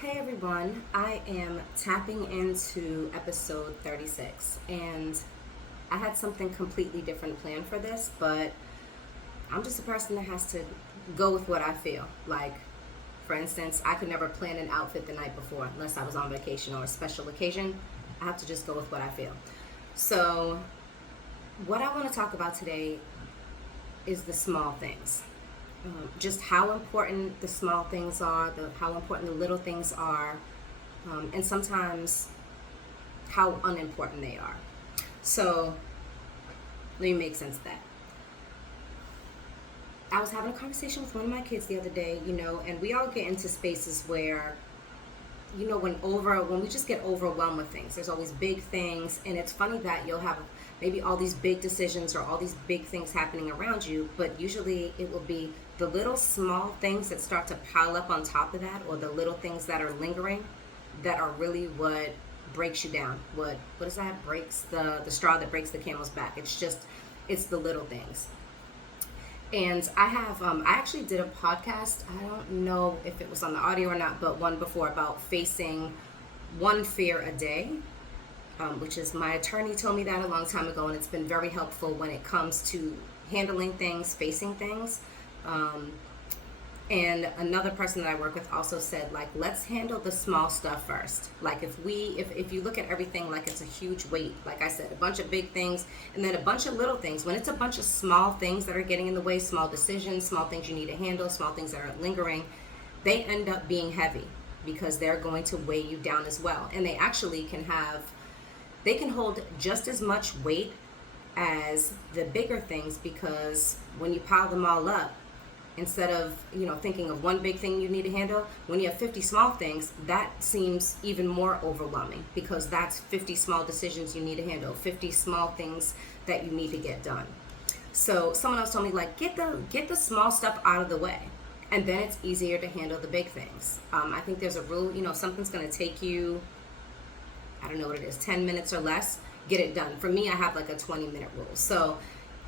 Hey everyone, I am tapping into episode 36 and I had something completely different planned for this, but I'm just a person that has to go with what I feel. Like, for instance, I could never plan an outfit the night before unless I was on vacation or a special occasion. I have to just go with what I feel. So, what I want to talk about today is the small things. Just how important the small things are, how important the little things are, and sometimes how unimportant they are. So let me make sense of that. I was having a conversation with one of my kids the other day, and we all get into spaces where, when we just get overwhelmed with things, there's always big things, and it's funny that you'll have maybe all these big decisions or all these big things happening around you, but usually it will be the little small things that start to pile up on top of that, or the little things that are lingering, that are really what breaks you down. What is that? Breaks the straw that breaks the camel's back. It's the little things. And I actually did a podcast. I don't know if it was on the audio or not, but one before, about facing one fear a day, which is, my attorney told me that a long time ago, and it's been very helpful when it comes to handling things, facing things. And another person that I work with also said, like, let's handle the small stuff first. Like, if you look at everything like it's a huge weight, like I said, a bunch of big things and then a bunch of little things, when it's a bunch of small things that are getting in the way, small decisions, small things you need to handle, small things that are lingering, they end up being heavy because they're going to weigh you down as well. And they actually they can hold just as much weight as the bigger things, because when you pile them all up, instead of thinking of one big thing you need to handle, when you have 50 small things, that seems even more overwhelming, because that's 50 small decisions you need to handle, 50 small things that you need to get done. So someone else told me, like, get the small stuff out of the way, and then it's easier to handle the big things. I think there's a rule, if something's going to take you, I don't know what it is, 10 minutes or less, get it done. For me, I have like a 20-minute rule. So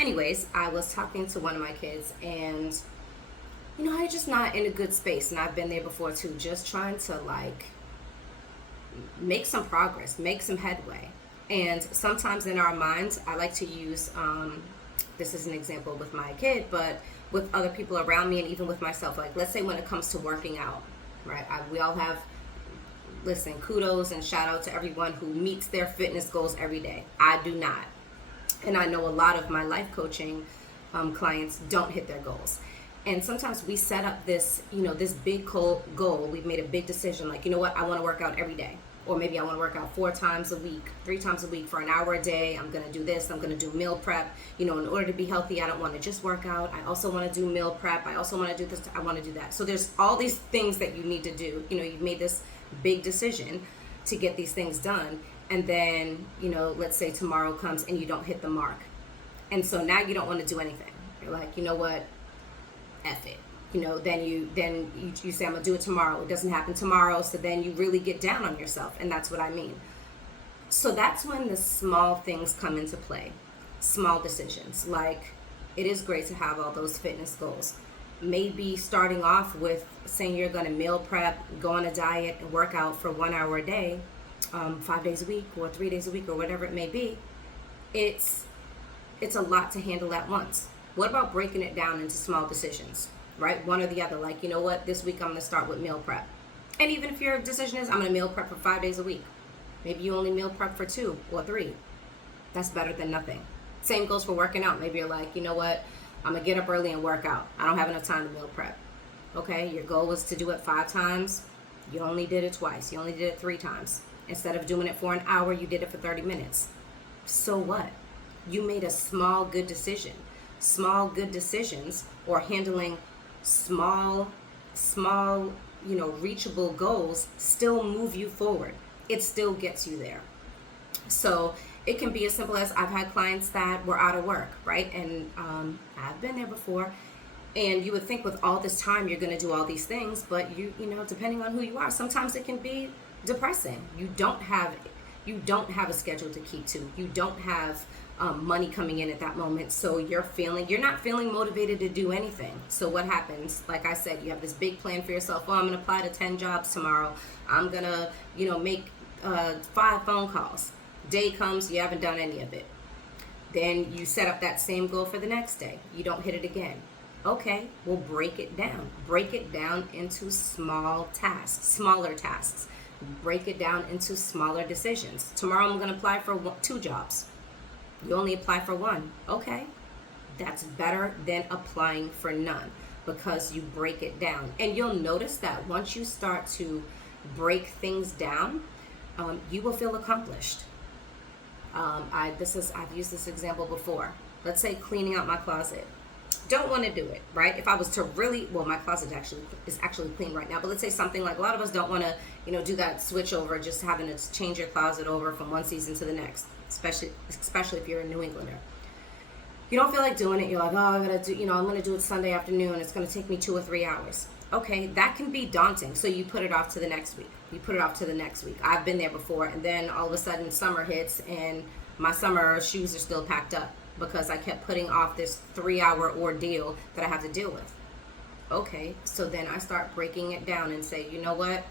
anyways, I was talking to one of my kids, and I'm just not in a good space, and I've been there before too, just trying to, like, make some progress, make some headway. And sometimes in our minds, I like to use, this is an example with my kid, but with other people around me, and even with myself. Like, let's say when it comes to working out, right? We all have, listen, kudos and shout out to everyone who meets their fitness goals every day. I do not. And I know a lot of my life coaching clients don't hit their goals. And sometimes we set up this, this big goal. We've made a big decision, like, I want to work out every day. Or maybe I want to work out 4 times a week, 3 times a week for an hour a day. I'm going to do this. I'm going to do meal prep. In order to be healthy, I don't want to just work out. I also want to do meal prep. I also want to do this. I want to do that. So there's all these things that you need to do. You've made this big decision to get these things done. And then, let's say tomorrow comes and you don't hit the mark. And so now you don't want to do anything. You're like, you know what? F it. Then you say, I'm gonna do it tomorrow. It doesn't happen tomorrow, so then you really get down on yourself, and that's what I mean. So that's when the small things come into play. Small decisions. Like, it is great to have all those fitness goals. Maybe starting off with saying you're gonna meal prep, go on a diet, and work out for 1 hour a day, 5 days a week or 3 days a week or whatever it may be. It's a lot to handle at once. What about breaking it down into small decisions, right? One or the other. Like, this week I'm going to start with meal prep. And even if your decision is, I'm going to meal prep for 5 days a week, maybe you only meal prep for 2 or 3. That's better than nothing. Same goes for working out. Maybe you're like, I'm going to get up early and work out. I don't have enough time to meal prep. Okay, your goal was to do it 5 times. You only did it twice. You only did it 3 times. Instead of doing it for an hour, you did it for 30 minutes. So what? You made a small, good decision. Small, good decisions, or handling small, reachable goals, still move you forward. It still gets you there. So it can be as simple as, I've had clients that were out of work, right? And I've been there before. And you would think with all this time, you're going to do all these things, but you depending on who you are, sometimes it can be depressing. You don't have a schedule to keep to. You don't have money coming in at that moment. So you're not feeling motivated to do anything. So what happens? Like I said, you have this big plan for yourself. Oh, I'm going to apply to 10 jobs tomorrow. I'm going to, make 5 phone calls. Day comes, you haven't done any of it. Then you set up that same goal for the next day. You don't hit it again. Okay, we'll break it down. Break it down into smaller tasks. Break it down into smaller decisions. Tomorrow I'm going to apply for 2 jobs. You only apply for 1. Okay, that's better than applying for none, because you break it down. And you'll notice that once you start to break things down, you will feel accomplished. I've used this example before. Let's say cleaning out my closet. Don't want to do it, right? If I was to really, my closet is actually clean right now, but let's say something like, a lot of us don't want to, do that switch over, just having to change your closet over from one season to the next, especially if you're a New Englander. You don't feel like doing it. You're like, I'm going to do it Sunday afternoon. It's going to take me 2 or 3 hours. Okay, that can be daunting. So you put it off to the next week. I've been there before, and then all of a sudden summer hits and my summer shoes are still packed up because I kept putting off this 3-hour ordeal that I have to deal with. Okay, so then I start breaking it down and say, you know what?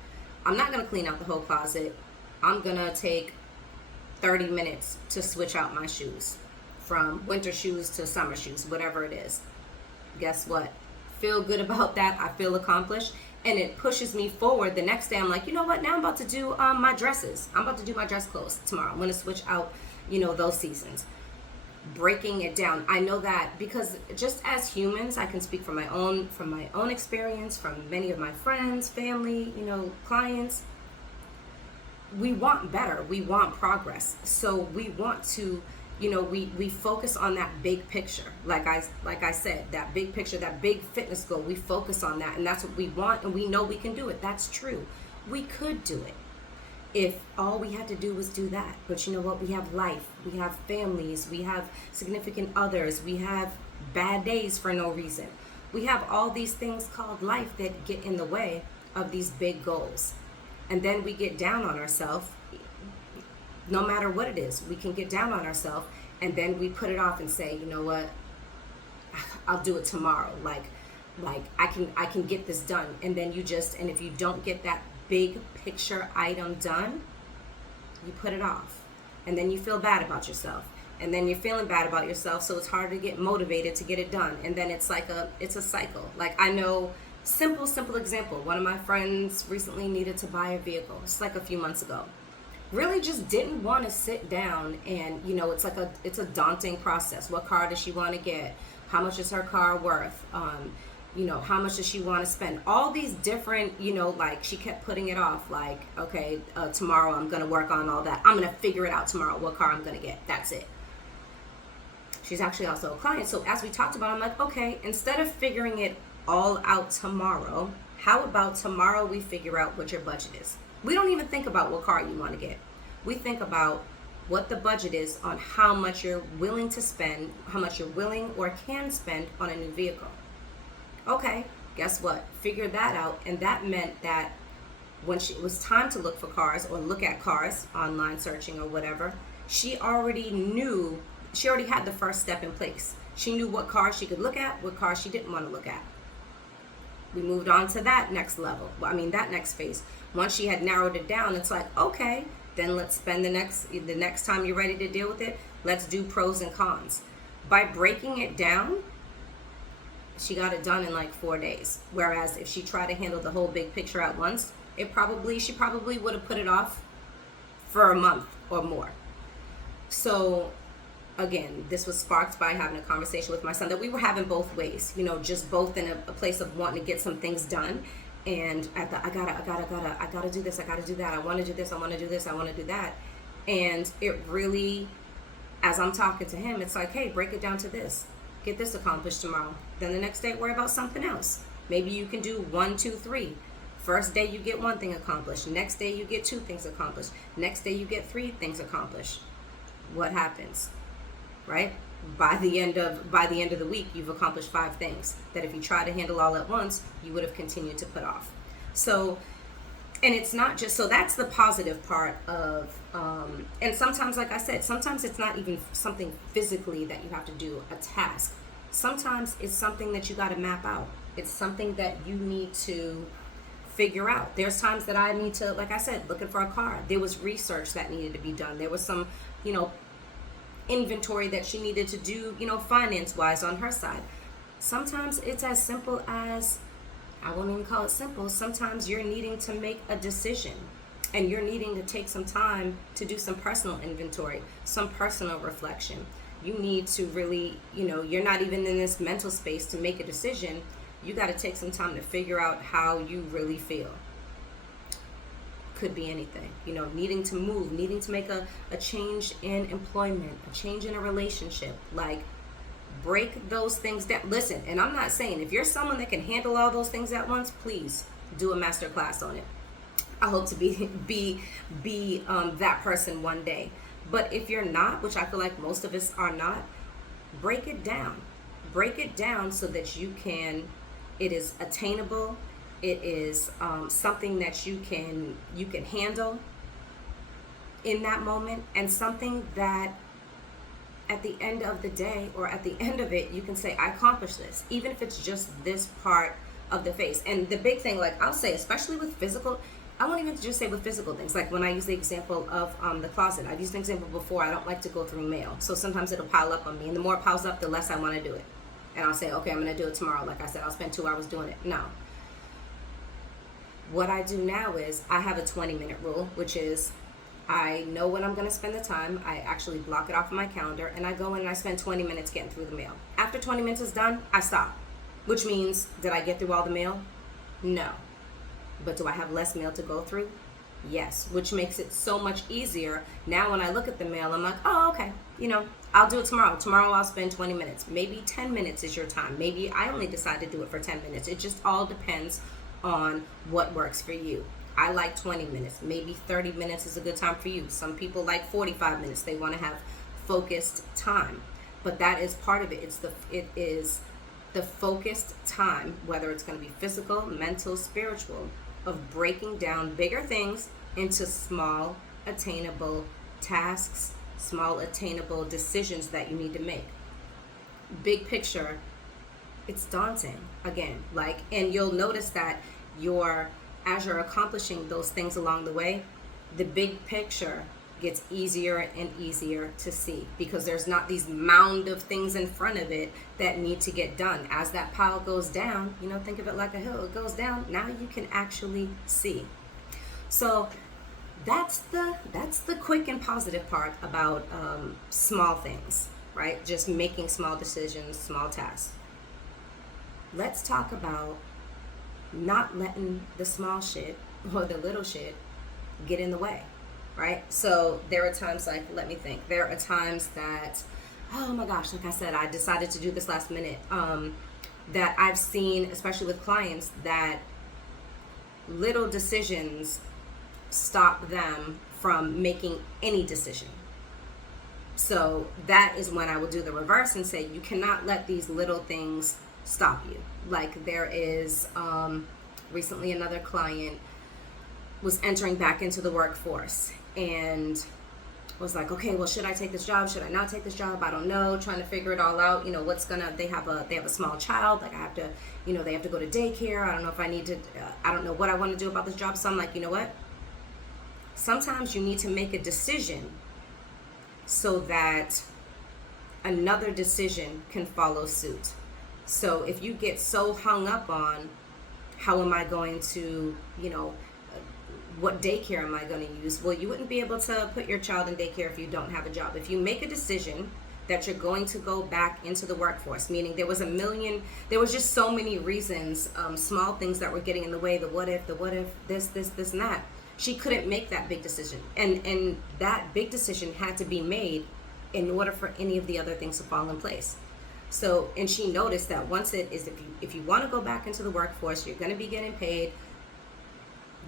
I'm not going to clean out the whole closet. I'm going to take 30 minutes to switch out my shoes from winter shoes to summer shoes, whatever it is. Guess what? Feel good about that. I feel accomplished, and it pushes me forward. The next day I'm like, you know what? Now I'm about to do my dresses. I'm about to do my dress clothes tomorrow. I'm going to switch out, those seasons. Breaking it down. I know that because just as humans, I can speak from my own experience, from many of my friends, family, clients. We want better. We want progress. So we want to, we focus on that big picture. Like I said, that big picture, that big fitness goal, we focus on that, and that's what we want, and we know we can do it. That's true. We could do it if all we had to do was do that. But you know what? We have life. We have families. We have significant others. We have bad days for no reason. We have all these things called life that get in the way of these big goals. And then we get down on ourselves. No matter what it is, we can get down on ourselves, and then we put it off and say, you know what, I'll do it tomorrow. Like I can get this done. And then and if you don't get that big picture item done, you put it off, and then you feel bad about yourself, and then you're feeling bad about yourself, so it's hard to get motivated to get it done. And then it's a cycle. Like, I know, simple example, one of my friends recently needed to buy a vehicle. It's like a few months ago. Really just didn't want to sit down, and it's a daunting process. What car does she want to get? How much is her car worth? How much does she want to spend? All these different, she kept putting it off. Like, okay, tomorrow I'm going to work on all that. I'm going to figure it out tomorrow, what car I'm going to get. That's it. She's actually also a client. So as we talked about, I'm like, okay, instead of figuring it all out tomorrow, how about tomorrow we figure out what your budget is? We don't even think about what car you want to get. We think about what the budget is on how much you're willing to spend, how much you're willing or can spend on a new vehicle. Okay, guess what? Figure that out. And that meant that when it was time to look for cars or look at cars, online searching or whatever, she already had the first step in place. She knew what cars she could look at, what cars she didn't want to look at. We moved on to that next level. That next phase. Once she had narrowed it down, it's like, okay, then let's spend the next time you're ready to deal with it, let's do pros and cons. By breaking it down, she got it done in like 4 days. Whereas if she tried to handle the whole big picture at once, she probably would have put it off for a month or more. So again, this was sparked by having a conversation with my son that we were having both ways, just both in a place of wanting to get some things done. And I thought, I gotta do this, I gotta do that, I want to do this, I want to do this, I want to do that. And it really, as I'm talking to him, it's like, hey, break it down to this. Get this accomplished tomorrow. Then the next day, worry about something else. Maybe you can do 1, 2, 3. First day, you get 1 thing accomplished. Next day, you get 2 things accomplished. Next day, you get 3 things accomplished. What happens, right? By the end of the week, you've accomplished 5 things that if you try to handle all at once, you would have continued to put off. So And it's not just, so that's the positive part of, and sometimes, like I said, sometimes it's not even something physically that you have to do, a task. Sometimes it's something that you got to map out. It's something that you need to figure out. There's times that I need to, like I said, looking for a car. There was research that needed to be done. There was some, inventory that she needed to do, finance wise on her side. Sometimes it's as simple as, I won't even call it simple. Sometimes you're needing to make a decision and you're needing to take some time to do some personal inventory, some personal reflection. You need to really, you're not even in this mental space to make a decision. You got to take some time to figure out how you really feel. Could be anything, needing to move, needing to make a change in employment, a change in a relationship. Like, break those things down. Listen, and I'm not saying if you're someone that can handle all those things at once, please do a master class on it. I hope to be that person one day. But if you're not, which I feel like most of us are not, break it down. Break it down so that it is attainable. It is something that you can handle in that moment, and something that at the end of the day, or at the end of it, you can say, I accomplished this, even if it's just this part of the face. And the big thing, like I'll say, especially with physical, I won't even just say with physical things. Like when I use the example of the closet, I've used an example before. I don't like to go through mail. So sometimes it'll pile up on me. And the more it piles up, the less I want to do it. And I'll say, okay, I'm going to do it tomorrow. Like I said, I'll spend 2 hours doing it. No. What I do now is I have a 20-minute rule, which is I know when I'm going to spend the time. I actually block it off of my calendar, and I go in and I spend 20 minutes getting through the mail. After 20 minutes is done, I stop. Which means, did I get through all the mail? No. But do I have less mail to go through? Yes. Which makes it so much easier. Now when I look at the mail, I'm like, oh, okay. I'll do it tomorrow. Tomorrow I'll spend 20 minutes. Maybe 10 minutes is your time. Maybe I only decide to do it for 10 minutes. It just all depends on what works for you. I like 20 minutes. Maybe 30 minutes is a good time for you. Some people like 45 minutes. They want to have focused time. But that is part of it. It is the focused time, whether it's going to be physical, mental, spiritual, of breaking down bigger things into small, attainable tasks, small, attainable decisions that you need to make. Big picture, it's daunting. Again, and you'll notice that as you're accomplishing those things along the way, the big picture gets easier and easier to see, because there's not these mound of things in front of it that need to get done. As that pile goes down, think of it like a hill. It goes down. Now you can actually see. So that's the quick and positive part about small things, right? Just making small decisions, small tasks. Let's talk about not letting the small shit or the little shit get in the way, right? So there are times, let me think. There are times that, oh my gosh, like I said, I decided to do this last minute, that I've seen, especially with clients, that little decisions stop them from making any decision. So that is when I will do the reverse and say, you cannot let these little things stop you. Like there is recently another client was entering back into the workforce and was like, okay, well, should I take this job? Should I not take this job? I don't know. Trying to figure it all out. They have a small child. Like I have to, they have to go to daycare. I don't know if I need to, I don't know what I want to do about this job. So I'm like, you know what? Sometimes you need to make a decision so that another decision can follow suit. So if you get so hung up on how am I going to, what daycare am I going to use? Well, you wouldn't be able to put your child in daycare if you don't have a job. If you make a decision that you're going to go back into the workforce, meaning there was just so many reasons, small things that were getting in the way, the what if, this, and that. She couldn't make that big decision. And that big decision had to be made in order for any of the other things to fall in place. So, and she noticed that once it is, if you want to go back into the workforce, you're going to be getting paid.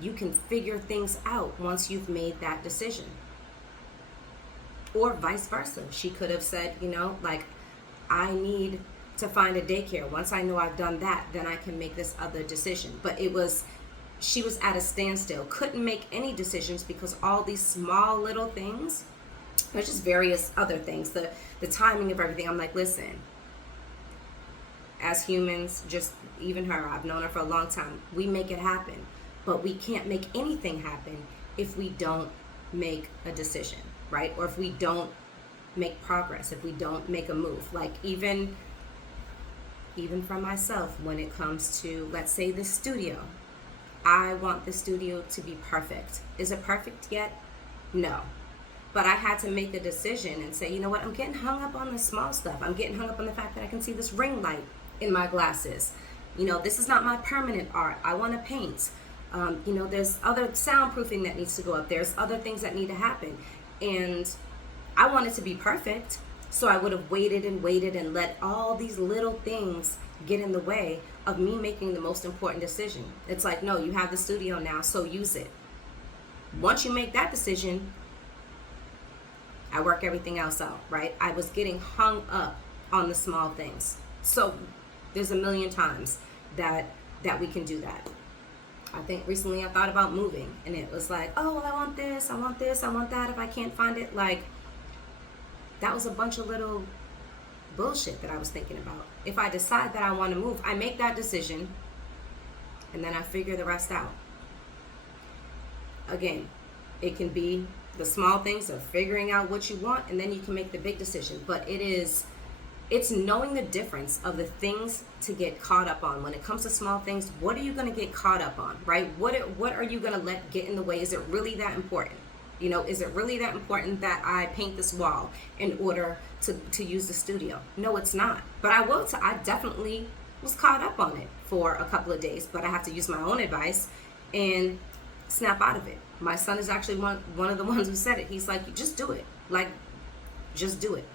You can figure things out once you've made that decision. Or vice versa. She could have said, I need to find a daycare. Once I know I've done that, then I can make this other decision. But she was at a standstill, couldn't make any decisions because all these small little things, there's just various other things, the timing of everything. I'm like, listen, as humans, just even her, I've known her for a long time, we make it happen, but we can't make anything happen if we don't make a decision, right? Or if we don't make progress, if we don't make a move. Like even for myself, when it comes to, let's say, the studio, I want the studio to be perfect. Is it perfect yet? No. But I had to make a decision and say, you know what, I'm getting hung up on the small stuff. I'm getting hung up on the fact that I can see this ring light in my glasses. You know, this is not my permanent art. I want to paint. You know, there's other soundproofing that needs to go up. There's other things that need to happen. And I want it to be perfect. So I would have waited and let all these little things get in the way of me making the most important decision. It's like, no, you have the studio now, so use it. Once you make that decision, I work everything else out, right? I was getting hung up on the small things. So there's a million times that we can do that. I think recently I thought about moving, and it was like, oh, well, I want this, I want this, I want that. If I can't find it, like, that was a bunch of little bullshit that I was thinking about. If I decide that I want to move, I make that decision, and then I figure the rest out. Again, it can be the small things of figuring out what you want, and then you can make the big decision. But it's knowing the difference of the things to get caught up on. When it comes to small things, what are you going to get caught up on, right? What are you going to let get in the way? Is it really that important? You know, is it really that important that I paint this wall in order to use the studio? No, it's not. But I definitely was caught up on it for a couple of days, but I have to use my own advice and snap out of it. My son is actually one of the ones who said it. He's like, just do it. Like, just do it.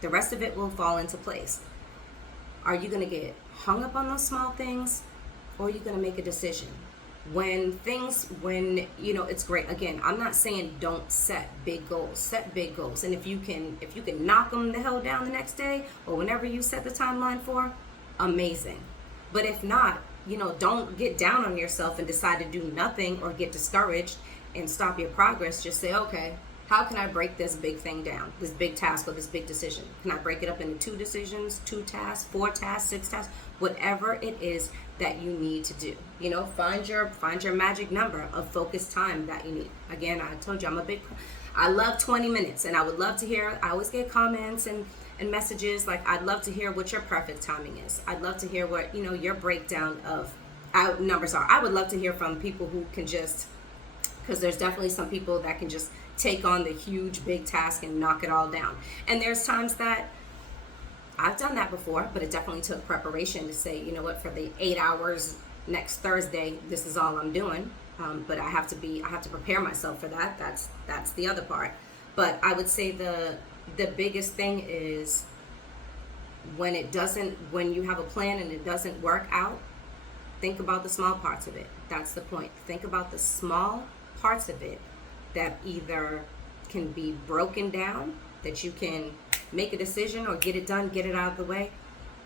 The rest of it will fall into place. Are you going to get hung up on those small things, or are you going to make a decision? When you know, it's great. Again, I'm not saying don't set big goals. Set big goals. And if you can knock them the hell down the next day or whenever you set the timeline for, amazing. But if not, you know, don't get down on yourself and decide to do nothing or get discouraged and stop your progress. Just say, okay, how can I break this big thing down, this big task or this big decision? Can I break it up into 2 decisions, 2 tasks, 4 tasks, 6 tasks, whatever it is that you need to do? You know, find your magic number of focused time that you need. Again, I told you I love 20 minutes, and I would love to hear. I always get comments and messages like, I'd love to hear what your perfect timing is. I'd love to hear what, you know, your breakdown of numbers are. I would love to hear from people who can just, because there's definitely some people that can just take on the huge big task and knock it all down. And there's times that I've done that before, but it definitely took preparation to say, you know what, for the 8 hours next Thursday, this is all I'm doing. But I have to prepare myself for that. That's the other part. But I would say the biggest thing is when you have a plan and it doesn't work out, think about the small parts of it. That's the point. Think about the small parts of it that either can be broken down, that you can make a decision or get it done, get it out of the way,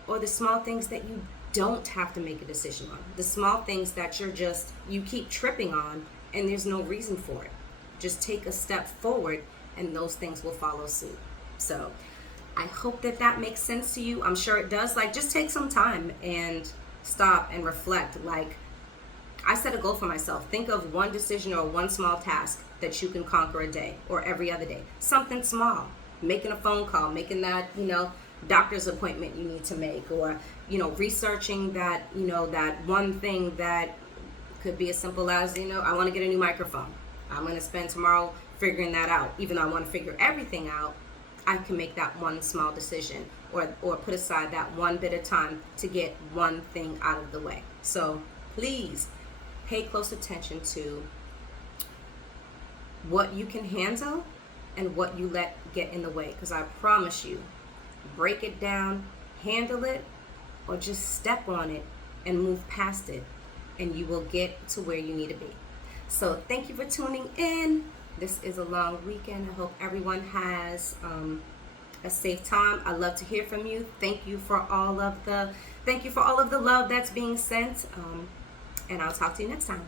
or the small things that you don't have to make a decision on. The small things that you keep tripping on and there's no reason for it. Just take a step forward and those things will follow suit. So I hope that makes sense to you. I'm sure it does. Like, just take some time and stop and reflect. Like, I set a goal for myself. Think of one decision or one small task that you can conquer a day or every other day. Something small. Making a phone call, making that, you know, doctor's appointment you need to make, or, you know, researching that, you know, that one thing that could be as simple as, you know, I want to get a new microphone. I'm going to spend tomorrow figuring that out. Even though I want to figure everything out, I can make that one small decision or put aside that one bit of time to get one thing out of the way. So please pay close attention to what you can handle and what you let get in the way. Because I promise you, break it down, handle it, or just step on it and move past it, and you will get to where you need to be. So thank you for tuning in. This is a long weekend. I hope everyone has a safe time. I love to hear from you. Thank you for all of the love that's being sent. And I'll talk to you next time.